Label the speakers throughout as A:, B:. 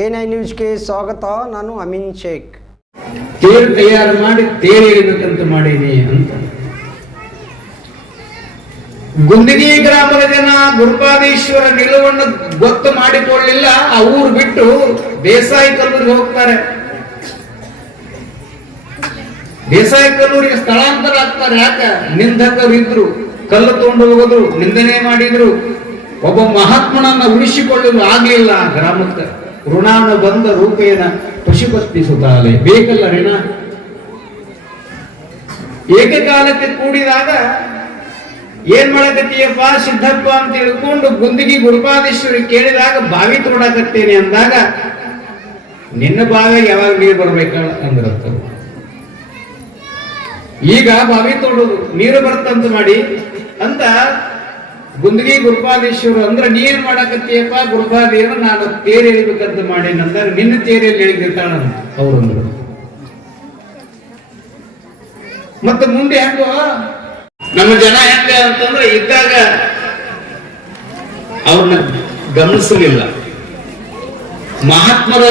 A: N nine ನ್ಯೂಸ್ಗೆ ಸ್ವಾಗತ, ನಾನು ಅಮೀನ್ ಶೇಖ್.
B: ತೇರು ತಯಾರು ಮಾಡಿ, ತೇರು ಇರಬೇಕಂತ ಮಾಡೀನಿ ಅಂತ. ಗುಂದಿಗಿ ಗ್ರಾಮದ ಜನ ಗುರುಪಾದೇಶ್ವರ ನಿಲುವನ್ನು ಗೊತ್ತು ಮಾಡಿಕೊಳ್ಳಿಲ್ಲ, ಆ ಊರು ಬಿಟ್ಟು ಬೇಸಾಯ ಕಲ್ಲೂರಿಗೆ ಹೋಗ್ತಾರೆ. ಬೇಸಾಯ ಕಲ್ಲೂರಿಗೆ ಸ್ಥಳಾಂತರ ಆಗ್ತಾರೆ, ಯಾಕ? ನಿಂದಕರು ಇದ್ರು, ಕಲ್ಲು ತಗೊಂಡು ಹೋಗಿದ್ರು ನಿಂದನೆ ಮಾಡಿದ್ರು. ಒಬ್ಬ ಮಹಾತ್ಮನನ್ನ ಉಳಿಸಿಕೊಳ್ಳಲು ಆಗ್ಲಿಲ್ಲ ಗ್ರಾಮಕ್ಕೆ. ಋಣಾನು ಬಂದ ರೂಪೇನ ಪಶುಪತ್ನಿ ಸುತಾಲೆ ಬೇಕಲ್ಲ ಋಣ? ಏಕಕಾಲಕ್ಕೆ ಕೂಡಿದಾಗ ಏನ್ ಮಾಡಕತ್ತೀಯಪ್ಪ? ಸಿದ್ಧಪ್ಪ ಅಂತ ತಿಳ್ಕೊಂಡು ಗುಂದಿಗಿ ಗುರುಪಾದೇಶ್ವರಿ ಕೇಳಿದಾಗ ಬಾವಿ ತೋಡಾಕತ್ತೇನೆ ಅಂದಾಗ ನಿನ್ನ ಬಾವಿಗೆ ಯಾವಾಗ ನೀರು ಬರ್ಬೇಕ ಅಂದ್ರಂತ. ಈಗ ಬಾವಿ ತೋಡೋದು, ನೀರು ಬರ್ತಂತ ಮಾಡಿ ಅಂತ ಗುಂದಗಿ ಗುರುಪಾದೇಶ್ವರು ಅಂದ್ರೆ ನೀನ್ ಮಾಡಕತ್ತೀಯಪ್ಪ? ಗುರುಪಾದೇವರು ನಾನು ತೇರು ಎಳಿಬೇಕಂತ ಮಾಡೇನಂದ್ರೆ ನಿನ್ನ ತೇರಿಯಲ್ಲಿ ಎಳಿದಿರ್ತಾಳ ಅವ್ರಂದ್ರು ಮತ್ತೆ ಮುಂದೆ ಹೆಂಗ? ನಮ್ಮ ಜನ ಹೆಂಗ ಅಂತಂದ್ರೆ ಇದ್ದಾಗ ಅವ್ರನ್ನ ಗಮನಿಸಲಿಲ್ಲ. ಮಹಾತ್ಮರ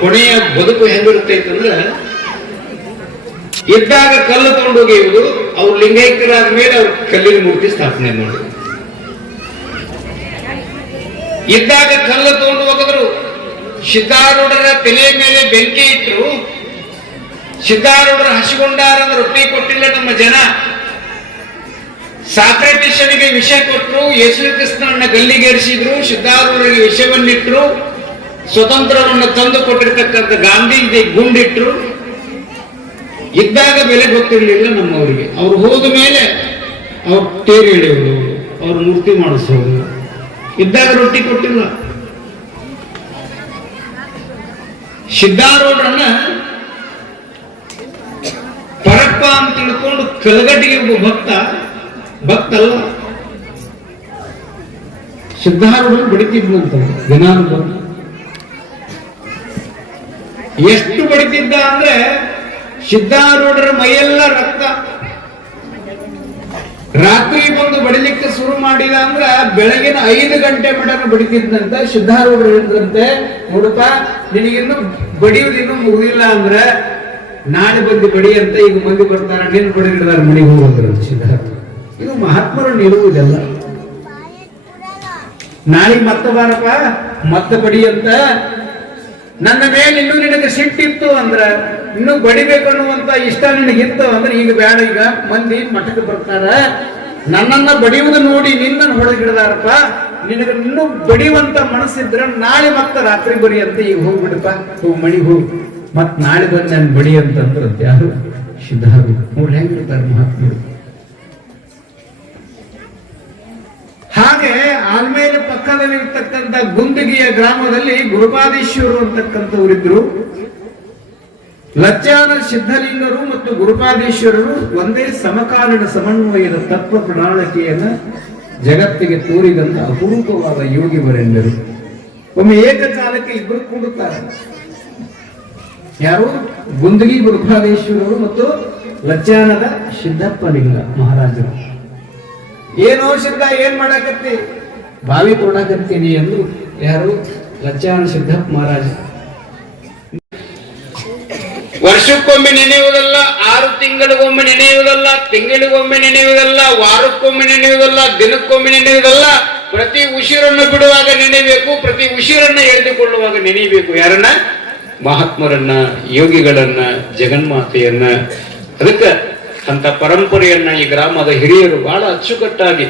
B: ಕೊನೆಯ ಬದುಕು ಹೆಂಗಿರುತ್ತೆ ಅಂದ್ರೆ ಇದ್ದಾಗ ಕಲ್ಲು ತಗೊಂಡೋಗಿರುವುದು ಅವ್ರು ಲಿಂಗೈಕ್ಯರಾದ ಮೇಲೆ ಅವ್ರು ಕಲ್ಲಿನ ಮೂರ್ತಿ ಸ್ಥಾಪನೆ ಮಾಡಿದ್ರು ಇದ್ದಾಗ ಕಲ್ಲು ತಗೊಂಡು ಹೋಗಿದ್ರು, ಸಿದ್ಧಾರೂಢರ ತಲೆ ಮೇಲೆ ಬೆಂಕಿ ಇಟ್ಟರು ಸಿದ್ಧಾರೂಢರು ಹಸಿಗೊಂಡಾರಂದ್ರೆ ರೊಟ್ಟಿ ಕೊಟ್ಟಿಲ್ಲ ನಮ್ಮ ಜನ. ಸಾಕ್ರೆಟಿಸನಿಗೆ ವಿಷ ಕೊಟ್ಟರು ಯೇಸು ಕೃಷ್ಣನ ಗಲ್ಲಿಗೇರಿಸಿದ್ರು ಸಿದ್ಧಾರೂಢರಿಗೆ ವಿಷವನ್ನಿಟ್ರು ಸ್ವತಂತ್ರವನ್ನು ತಂದು ಕೊಟ್ಟಿರ್ತಕ್ಕಂಥ ಗಾಂಧೀಜಿ ಗುಂಡಿಟ್ರು. ಇದ್ದಾಗ ಬೆಲೆ ಗೊತ್ತಿರಲಿಲ್ಲ ನಮ್ಮವರಿಗೆ. ಅವ್ರು ಹೋದ ಮೇಲೆ ಅವ್ರು ತೇರು ಎಳೆಯೋದು, ಅವ್ರ ಮೂರ್ತಿ ಮಾಡಿಸೋದು. ಇದ್ದಾಗ ರೊಟ್ಟಿ ಕೊಟ್ಟಿಲ್ಲ. ಸಿದ್ಧಾರೂಢರನ್ನ ಪರಪ್ಪ ಅಂತ ತಿಳ್ಕೊಂಡು ಕಲಗಟ್ಟಿಗೆ ಒಬ್ಬ ಭಕ್ತ, ಭಕ್ತಲ್ಲ. ಸಿದ್ಧಾರೂಢರು ಅಂತ ದಿನಾನುಭವ ಎಷ್ಟು ಬಡಿತಿದ್ದ ಅಂದ್ರೆ ಸಿದ್ಧಾರೂಢರ ಮೈಯೆಲ್ಲ ರಕ್ತ. ರಾತ್ರಿ ಬಂದು ಬಡಿಲಿಕ್ಕೆ ಶುರು ಮಾಡಿದ ಅಂದ್ರ ಬೆಳಗಿನ ಐದು ಗಂಟೆ ಮಟನ ಬಡಿತಿದ್ದಂತ ಹೇಳಿದ್ರಂತೆ ನೋಡಪ್ಪ, ನಿನಗಿನ್ನು ಬಡಿಯುವುದಿನ್ನು ಮುಗಿದಿಲ್ಲ ಅಂದ್ರ ನಾಳೆ ಬಂದು ಬಡಿ ಅಂತ ಈಗ ಮಂದಿ ಬರ್ತಾರ ಬಡಿ ಬಡಿದಾರ ಮನೆಗೆ ಹೋಗೋದ್ರ ಸಿದ್ಧಾರ್ಥ ಇದು ಮಹಾತ್ಮರು ನಿಲ್ಲುವುದಲ್ಲ ನಾಳೆ ಮತ್ತೆ ಬಾರಪ್ಪ, ಮತ್ತೆ ಬಡಿ ಅಂತ ನನ್ನ ಮೇಲೆ ಇನ್ನೂ ನಿನಗೆ ಸಿಟ್ಟಿತ್ತು ಅಂದ್ರ ಇನ್ನೂ ಬಡಿಬೇಕು ಅನ್ನುವಂತ ಇಷ್ಟ ನಿನಗಿತ್ತು ಅಂದ್ರೆ ಈಗ ಬೇಡ, ಈಗ ಮಂದಿ ಮಠಕ್ಕೆ ಬರ್ತಾರ. ನನ್ನನ್ನ ಬಡಿಯುವುದು ನೋಡಿ ನಿನ್ನನ್ನು ಹೊಡೆದಿಡದಾರಪ್ಪ ನಿನಗೆ ಇನ್ನು ಬಡಿಯುವಂತ ಮನಸ್ಸಿದ್ರೆ ನಾಳೆ ಮತ್ತೆ ರಾತ್ರಿ ಬರಿ ಅಂತ ಈಗ ಹೋಗ್ಬಿಡಪ್ಪ. ಹೋಗ್ ಮಣಿ ಹೋಗಿ ಮತ್ ನಾಳೆ ಬಂದು ನಾನು ಬಡಿ ಅಂತಂದ್ರೆ ಯಾರು? ಸಿದ್ಧಾರು ನೋಡ್ರಿ ಹೆಂಗಿರ್ತಾರೆ ಮಹಾತ್ಮರು. ಹಾಗೆ ಆಲ್ಮೇಲೆ ಪಕ್ಕದಲ್ಲಿ ಇರ್ತಕ್ಕಂಥ ಗುಂದಗಿಯ ಗ್ರಾಮದಲ್ಲಿ ಗುರುಪಾದೀಶ್ವರು ಅಂತಕ್ಕಂಥವರಿದ್ರು. ಲಜ್ಜಾನ ಸಿದ್ಧಲಿಂಗರು ಮತ್ತು ಗುರುಪಾದೇಶ್ವರರು ಒಂದೇ ಸಮಕಾಲೀನ ಸಮನ್ವಯದ ತತ್ವ ಪ್ರಣಾಳಿಕೆಯನ್ನ ಜಗತ್ತಿಗೆ ತೋರಿದಂತ ಅಪರೂಪವಾದ ಯೋಗಿವರೆಂದರು ಒಮ್ಮೆ ಏಕಕಾಲಕ್ಕೆ ಇಬ್ಬರು ಕೂಡುತ್ತಾರೆ. ಯಾರು? ಗುಂದಗಿ ಗುರುಪಾದೇಶ್ವರರು ಮತ್ತು ಲಜ್ಜಾನದ ಸಿದ್ದಪ್ಪಲಿಂಗ ಮಹಾರಾಜರು. ಏನೋ ಸಿದ್ಧ ಏನ್ ಮಾಡಾಕತ್ತಿ? ಬಾವಿ ತೋಡಾಕತ್ತೀನಿ ಎಂದು ಯಾರು? ಲಜ್ಜಾನ ಸಿದ್ಧಪ್ಪ ಮಹಾರಾಜ ವರ್ಷಕ್ಕೊಮ್ಮೆ ನೆನೆಯುವುದಲ್ಲ, ಆರು ತಿಂಗಳಿಗೊಮ್ಮೆ ನೆನೆಯುವುದಲ್ಲ ತಿಂಗಳಿಗೊಮ್ಮೆ ನೆನೆಯುವುದಲ್ಲ, ವಾರಕ್ಕೊಮ್ಮೆ ನೆನೆಯುವುದಲ್ಲ, ದಿನಕ್ಕೊಮ್ಮೆ ನೆನೆಯುವುದಲ್ಲ. ಪ್ರತಿ ಉಸಿರನ್ನು ಬಿಡುವಾಗ ನೆನೆಯಬೇಕು, ಪ್ರತಿ ಉಸಿರನ್ನ ಎಳೆದುಕೊಳ್ಳುವಾಗ ನೆನೆಯಬೇಕು. ಯಾರನ್ನ? ಮಹಾತ್ಮರನ್ನ, ಯೋಗಿಗಳನ್ನ, ಜಗನ್ಮಾತೆಯನ್ನ. ಅದಕ್ಕೆ ಅಂತ ಪರಂಪರೆಯನ್ನ ಈ ಗ್ರಾಮದ ಹಿರಿಯರು ಬಹಳ ಅಚ್ಚುಕಟ್ಟಾಗಿ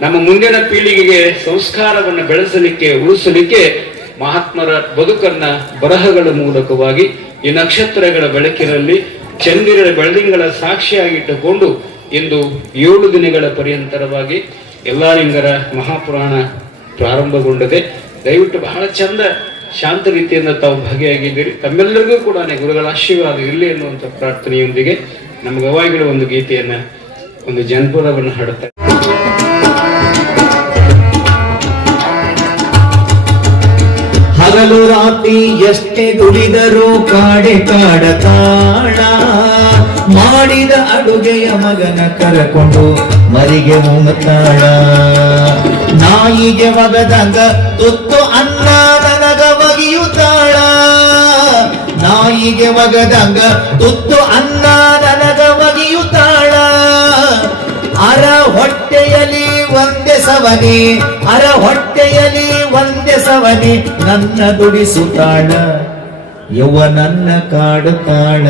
B: ನಮ್ಮ ಮುಂದಿನ ಪೀಳಿಗೆಗೆ ಸಂಸ್ಕಾರವನ್ನು ಬೆಳೆಸಲಿಕ್ಕೆ, ಉಳಿಸಲಿಕ್ಕೆ ಮಹಾತ್ಮರ ಬದುಕನ್ನ ಬರಹಗಳ ಮೂಲಕವಾಗಿ ಈ ನಕ್ಷತ್ರಗಳ ಬೆಳಕಿನಲ್ಲಿ ಚಂದಿರ ಬೆಳದಿಂಗಳ ಸಾಕ್ಷಿಯಾಗಿಟ್ಟುಕೊಂಡು ಇಂದು ಏಳು ದಿನಗಳ ಪರ್ಯಂತರವಾಗಿ ಎಲ್ಲಾಲಿಂಗರ ಮಹಾಪುರಾಣ ಪ್ರಾರಂಭಗೊಂಡಿದೆ, ದಯವಿಟ್ಟು ಬಹಳ ಚಂದ, ಶಾಂತ ರೀತಿಯಿಂದ ತಾವು ಭಾಗಿಯಾಗಿದ್ದೀರಿ. ತಮ್ಮೆಲ್ಲರಿಗೂ ಕೂಡ ಗುರುಗಳ ಆಶೀರ್ವಾದ ಇರಲಿ ಅನ್ನುವಂಥ ಪ್ರಾರ್ಥನೆಯೊಂದಿಗೆ ನಮ್ಗೆ ಒಂದು ಗೀತೆಯನ್ನ ಒಂದು ಜನಪದವನ್ನು ಹಾಡುತ್ತಾರೆ
C: ಹಗಲು ರಾತ್ರಿ ಎಷ್ಟೇ ದುಡಿದರೂ ಕಾಡೆ ಕಾಡ ತಾಣ ಮಾಡಿದ ಅಡುಗೆಯ ಮಗನ ಕರಕೊಂಡು ಮರಿಗೆ ಮುಂಗತಾಳ ನಾಯಿಗೆ ಮಗದಂಗ ತುತ್ತು ಅನ್ನ ನನಗ ಬಗೆಯುತ್ತ ನಾಯಿಗೆ ಮಗದಂಗ ತುತ್ತು ಅನ್ನ ನನಗ ಒಗಿಯುತ್ತಾಳ. ಅರ ಹೊಟ್ಟೆಯಲಿ ಸವನಿ ಅರ ಹೊಟ್ಟೆಯಲಿ ಒಂದೆ ಸವದಿ, ನನ್ನ ದುಡಿಸುತ್ತಾಳ ಯವ್ವ ನನ್ನ ಕಾಡುತ್ತಾಳ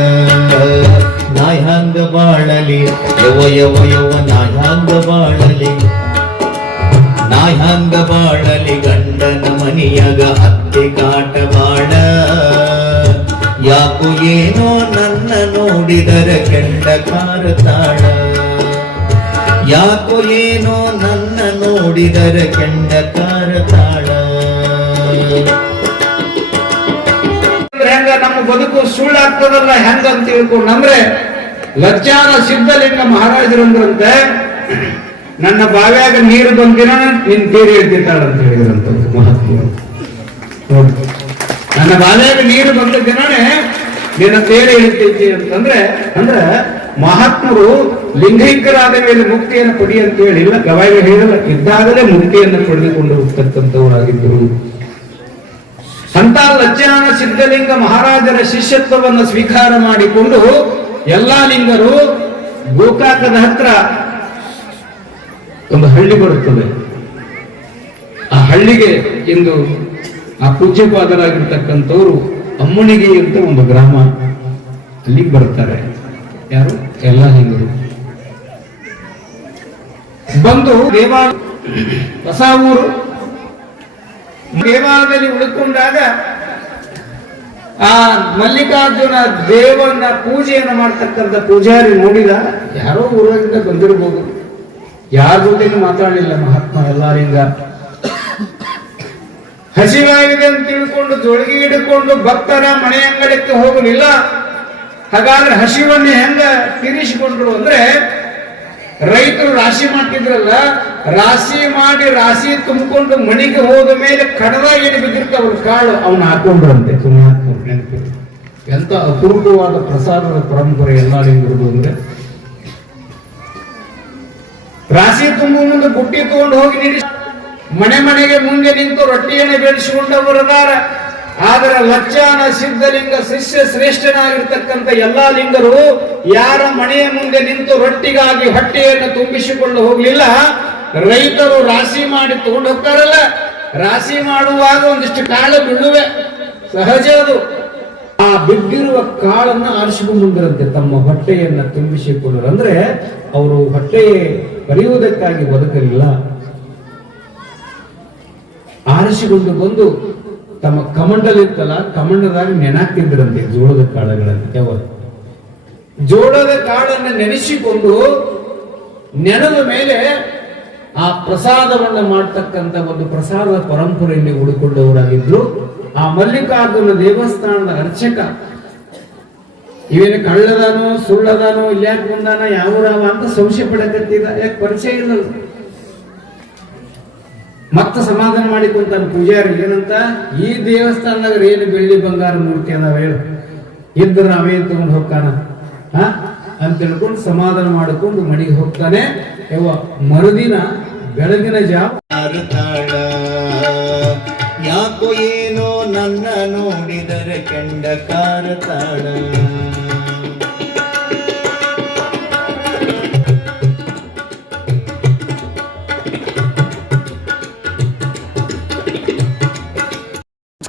C: ನಾಯ್ ಹಂಗ ಬಾಳಲಿ, ಯವ್ವ ಯವ್ವ ಯವ್ವ, ನಾಯ್ ಹಂಗ ಬಾಳಲಿ. ನಾಯ್ ಬಾಳಲಿ, ಗಂಡನ ಮನಿಯಾಗ ಅತ್ತೆ ಕಾಟ ಬಾಳ. ಯಾಕೋ ಏನೋ ನನ್ನ ನೋಡಿದರ ಕೆಂಡ ಕಾರುತ್ತಾಳ ಯಾಕು ಏನೋ ನನ್ನ ನೋಡಿದರ ಕೆಂಡ ಕಾರ
B: ಅಂದ್ರೆ ಹೆಂಗ ನಮ್ಮ ಬದುಕು ಸುಳ್ಳಾಗ್ತದಲ್ಲ ಹೆಂಗ ಅಂತ ತಿಳ್ಕೊಂಡು ಅಂದ್ರೆ ಲಜ್ಜಾನ ಸಿದ್ಧಲಿಂಗ ಮಹಾರಾಜರಂದ್ರಂತೆ, ನನ್ನ ಬಾವ್ಯಾಗ ನೀರು ಬಂದಿರ ನಿನ್ ತೀರಿ ಹಿಡ್ದಿದ್ದಾಳ ಅಂತ ಹೇಳಿದ್ರಂತ ಮಹಾತ್ಮರು. ನನ್ನ ಬಾವ್ಯಾಗ ನೀರು ಬಂದ ನಿನ್ನ ತೇರಿ ಹಿಡಿತೈತಿ ಅಂತಂದ್ರೆ, ಅಂದ್ರೆ ಮಹಾತ್ಮರು ಲಿಂಗೈಕ್ಯರಾದ ಮೇಲೆ ಮುಕ್ತಿಯನ್ನು ಕೊಡಿ ಅಂತ ಹೇಳಿಲ್ಲ ಗವಾಯಿ ಹೇಳಲ್ಲ ಇದ್ದಾಗಲೇ ಮುಕ್ತಿಯನ್ನು ಪಡೆದುಕೊಂಡು ಹೋಗ್ತಕ್ಕಂಥವರಾಗಿದ್ದರು. ಅಂತ ಲಜ್ಜಾನ ಸಿದ್ಧಲಿಂಗ ಮಹಾರಾಜರ ಶಿಷ್ಯತ್ವವನ್ನು ಸ್ವೀಕಾರ ಮಾಡಿಕೊಂಡು ಎಲ್ಲಾ ಲಿಂಗರು ಗೋಕಾಕದ ಹತ್ರ ಒಂದು ಹಳ್ಳಿ ಬರುತ್ತದೆ. ಆ ಹಳ್ಳಿಗೆ ಇಂದು ಆ ಪೂಜ್ಯಪಾದರಾಗಿರ್ತಕ್ಕಂಥವರು ಅಮ್ಮನಿಗೆ ಅಂತ ಒಂದು ಗ್ರಾಮ. ಅಲ್ಲಿಗೆ ಬರ್ತಾರೆ. ಯಾರು? ಎಲ್ಲ ಲಿಂಗರು. ಬಂದು ದೇವಾಲಯ ಹೊಸ ಊರು ದೇವಾಲಯದಲ್ಲಿ ಉಳ್ಕೊಂಡಾಗ ಆ ಮಲ್ಲಿಕಾರ್ಜುನ ದೇವನ ಪೂಜೆಯನ್ನು ಮಾಡ್ತಕ್ಕಂಥ ಪೂಜಾರಿ ನೋಡಿದ, ಯಾರೋ ಊರಿಂದ ಬಂದಿರಬಹುದು ಯಾರ ಜೊತೆನೂ ಮಾತಾಡಲಿಲ್ಲ ಮಹಾತ್ಮ ಎಲ್ಲರಿಂದ. ಹಸಿವಾಗಿದೆ ಅಂತ ತಿಳ್ಕೊಂಡು ಜೊಳಗಿ ಹಿಡ್ಕೊಂಡು ಭಕ್ತರ ಮನೆ ಅಂಗಳಕ್ಕೆ ಹೋಗಲಿಲ್ಲ. ಹಾಗಾದ್ರೆ ಹಸಿವನ್ನು ಹೆಂಗ ತೀರಿಸಿಕೊಂಡ್ರು ಅಂದ್ರೆ ರೈತರು ರಾಶಿ ಮಾಡ್ತಿದ್ರಲ್ಲ, ರಾಶಿ ಮಾಡಿ ರಾಶಿ ತುಂಬಿಕೊಂಡು ಮಣಿಗೆ ಹೋದ ಮೇಲೆ ಕಡದಾಗಿ ಏನು ಬಿದ್ದಿರ್ತಾವ ಕಾಳು ಅವನ್ನ ಹಾಕೊಂಡ್ರಂತೆ ಎಂತ ಅಪೂರ್ವವಾದ ಪ್ರಸಾದದ ಪರಂಪರೆ ಎಲ್ಲರಿಗಿರುವುದು ಅಂದ್ರೆ? ರಾಶಿ ತುಂಬುವ ಮುಂದೆ ಬುಟ್ಟಿ ತಗೊಂಡು ಹೋಗಿ ನಿಡಿ ಮನೆ ಮನೆಗೆ ಮುಂದೆ ನಿಂತು ರೊಟ್ಟಿಯನ್ನು ಬೆಳೆಸಿಕೊಂಡವರದಾರ ಆದರೆ ಲಕ್ಷಾನ ಸಿದ್ಧಲಿಂಗ ಶಿಷ್ಯ ಶ್ರೇಷ್ಠನಾಗಿರ್ತಕ್ಕಂಥ ಎಲ್ಲಾ ಲಿಂಗರು ಯಾರ ಮನೆಯ ಮುಂದೆ ನಿಂತು ರೊಟ್ಟಿಗಾಗಿ ಹೊಟ್ಟೆಯನ್ನು ತುಂಬಿಸಿಕೊಂಡು ಹೋಗ್ಲಿಲ್ಲ, ರೈತರು ರಾಶಿ ಮಾಡಿ ತಗೊಂಡು ಹೋಗ್ತಾರಲ್ಲ, ರಾಶಿ ಮಾಡುವಾಗ ಒಂದಿಷ್ಟು ಕಾಳು ಬಿಳುವೆ. ಸಹಜ ಅದು. ಆ ಬಿದ್ದಿರುವ ಕಾಳನ್ನ ಆರಿಸಿಕೊಂಡು ಬಂದಿರಂತೆ, ತಮ್ಮ ಹೊಟ್ಟೆಯನ್ನ ತುಂಬಿಸಿಕೊಂಡರು. ಅಂದ್ರೆ ಅವರು ಹೊಟ್ಟೆ ಬರೆಯುವುದಕ್ಕಾಗಿ ಬದುಕಲಿಲ್ಲ. ಆರಿಸಿಕೊಂಡು ಬಂದು ತಮ್ಮ ಕಮಂಡಲಿತ್ತಲ್ಲ ಕಮಂಡದಾಗ ನೆನಾಕ್ತಿದ್ರಂತೆ ಜೋಳದ ಕಾಳುಗಳನ್ನು ಯಾವ ಜೋಳದ ಕಾಳನ್ನು ನೆನೆಸಿಕೊಂಡು ನೆನದ ಮೇಲೆ ಆ ಪ್ರಸಾದವನ್ನ ಮಾಡ್ತಕ್ಕಂಥ ಒಂದು ಪ್ರಸಾದದ ಪರಂಪರೆಯಲ್ಲಿ ಉಳಿಕೊಂಡವರಾಗಿದ್ರು. ಆ ಮಲ್ಲಿಕಾರ್ಜುನ ದೇವಸ್ಥಾನದ ಅರ್ಚಕ. ಇವೇನು ಕಳ್ಳದಾನೋ, ಸುಳ್ಳದಾನೋ, ಇಲ್ಯಾಕ್ ಬಂದಾನ, ಯಾವ ಅಂತ ಸಂಶಯ ಪಡಕತ್ತಿದ ಯಾಕೆ ಪರಿಚಯ ಇಲ್ಲ ಮತ್ತ ಸಮಾಧಾನ ಮಾಡಿಕೊಂತ ಪೂಜಾರಿ ಏನಂತ, ಈ ದೇವಸ್ಥಾನದಾಗ ಏನು ಬೆಳ್ಳಿ ಬಂಗಾರ ಮೂರ್ತಿ ಅದಾವ ಹೇಳು. ಇದ್ರ ನಾವೇ ತಗೊಂಡು ಹೋಗ್ತಾನ. ಹ? ಅಂತ ತಿಳ್ಕೊಂಡು ಸಮಾಧಾನ ಮಾಡಿಕೊಂಡು ಮನೆಗೆ ಹೋಗ್ತಾನೆ. ಯವ್ವ, ಮರುದಿನ ಬೆಳಗಿನ ಜಾವ
C: ಯಾಕೋ ಏನೋ ನನ್ನ ನೋಡಿದರೆ ಕೆಂಡ ಕಾರುತ್ತಾಳ